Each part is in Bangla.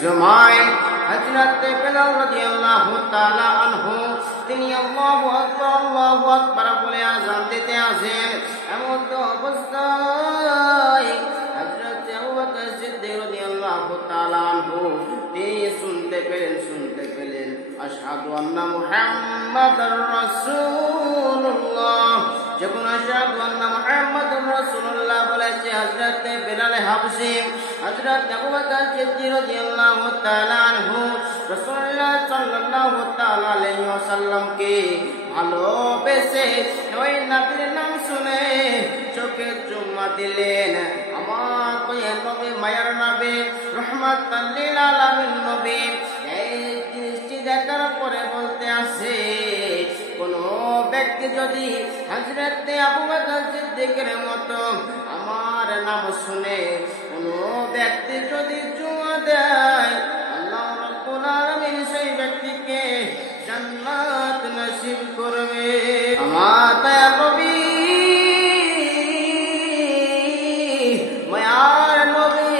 সময় হযরত বেলাল রাদিয়াল্লাহু তাআলা আনহু তিনি আল্লাহু আকবার বলে আযান দিতে আসেন। এমন তো অবস্থায় হযরত আবু বকর সিদ্দিক রাদিয়াল্লাহু তাআলা আনহু তিনি শুনতে পেলেন আশহাদু আন্না মুহাম্মাদার রাসূলুল্লাহ। যখন আশহাদু আন্না মুহাম্মাদার রাসূলুল্লাহ বলেছে হযরত বেলাল হাবশী হযরত আবু বকর সিদ্দিক রাদিয়াল্লাহু তাআলা আনহু রাসূলুল্লাহ সাল্লাল্লাহু তাআলা আলাইহি ওয়াসাল্লামকে ভালোবেসে ওই নবীর নাম শুনে চোখে চুম্মা দিলেন। আমার নবী মায়ার নবী রাহমাতাল লিল আলামিন নবী এই জিনিসটি দেখার পরে বলতে আসে কোন ব্যক্তি যদি হযরত আবু বকর সিদ্দিকের মতো আমার নাম শুনে কোন ব্যক্তি যদি চুমা দেয় আল্লাহ রাব্বুল আলামিন সেই ব্যক্তিকে জান্নাত নসিব করবে। আমার দয়ার নবী মায়ার নবী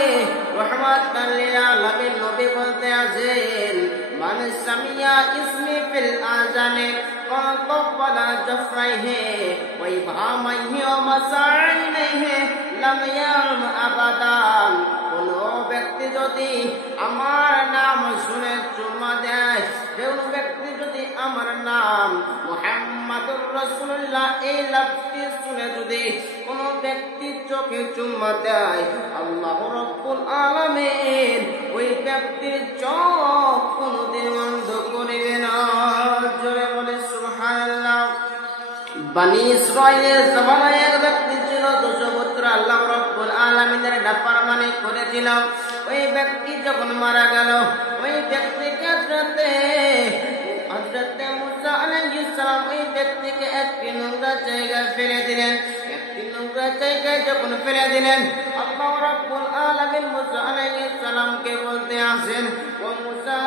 রাহমাতাল লিল আলামিন নবী বলতে আছেন মান সামিয়া ইসমি ফিল আযানে وقبل جفريه وإبهاميه ومساعيه لم يرم أبدا। কোন ব্যক্তি যদি আমার নাম শুনে চুমা দেয়, কোন ব্যক্তি যদি আমার নাম মুহাম্মাদুর রাসূলুল্লাহ এই লফজি শুনে যদি কোন ব্যক্তি চোখে চুমা দেয় আল্লাহ রাব্বুল আলামিন ওই ব্যক্তির চোখ কোনদিন বন্ধ করবে না। জোরে বলে সুবহানাল্লাহ। বনি ইসরাঈলের জামানায় এক ব্যক্তি ছিল 200 বছর আল্লাহ রাব্বুল আলামিনের নাফরমানি করেছিল। ওই ব্যক্তি যখন মারা গেল ওই ব্যক্তিকে হযরত মুসা আলাইহিস সালাম ওই ব্যক্তিকে একটি নোংরা জায়গায় ফেলে দিলেন। একটি নোংরা জায়গায় যখন ফেলে দিলেন আল্লাহ রাব্বুল আলামিন মুসা আলাইহিস সালামকে বলতে আসেন ও মুসা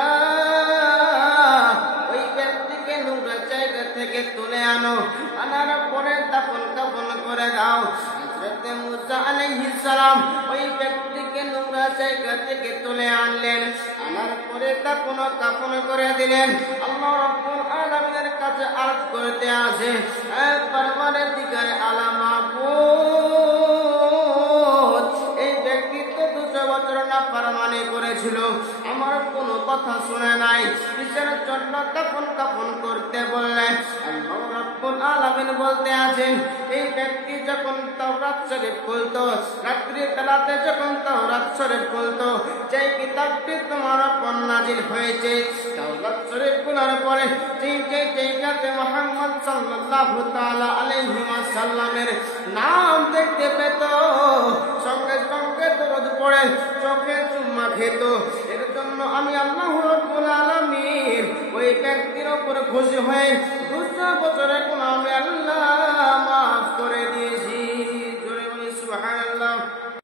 ওই ব্যক্তিকে নোংরা জায়গা থেকে তুলে আনো, আনার পরে দাফন কাফন করে দাও। হযরত মুসা আলাইহিস সালাম ওই ব্যক্তিকে নোংরা জায়গা থেকে তুলে আনলেন, আনার পরে দাফন কাফন করে দিলেন। আল্লাহ রাব্বুল আলামিনের কাছে আরজ করতে আসে হে পরওয়ারদিগার আলাম মাবুদ এই ব্যক্তি তো 200 বছর নাফরমানি করেছিল, আমার কোনো কথা শুনে নাই, কিসের জন্য দাফন কাফন করতে বললেন? আল্লাহ রাব্বুল আলামিন বলতে আছেন এই ব্যক্তি যখন তাওরাত শরীফ খুলতো, রাত্রি বেলাতে যখন তাওরাত শরীফ খুলতো, যে কিতাবটি তোমার উপর নাজিল হয়েছে তাওরাত শরীফ খোলার পরে যে জায়গাতে মুহাম্মদ সাল্লাল্লাহু তাআলা আলাইহি ওয়াসাল্লামের নাম দেখতে পেত সঙ্গে সঙ্গে দরুদ পড়ে চোখে চুম্মা খেত। এর জন্য আমি আল্লাহ রাব্বুল আলামিন ওই ব্যক্তির উপর খুশি হয়ে 200 বছরের গুনাহ আমি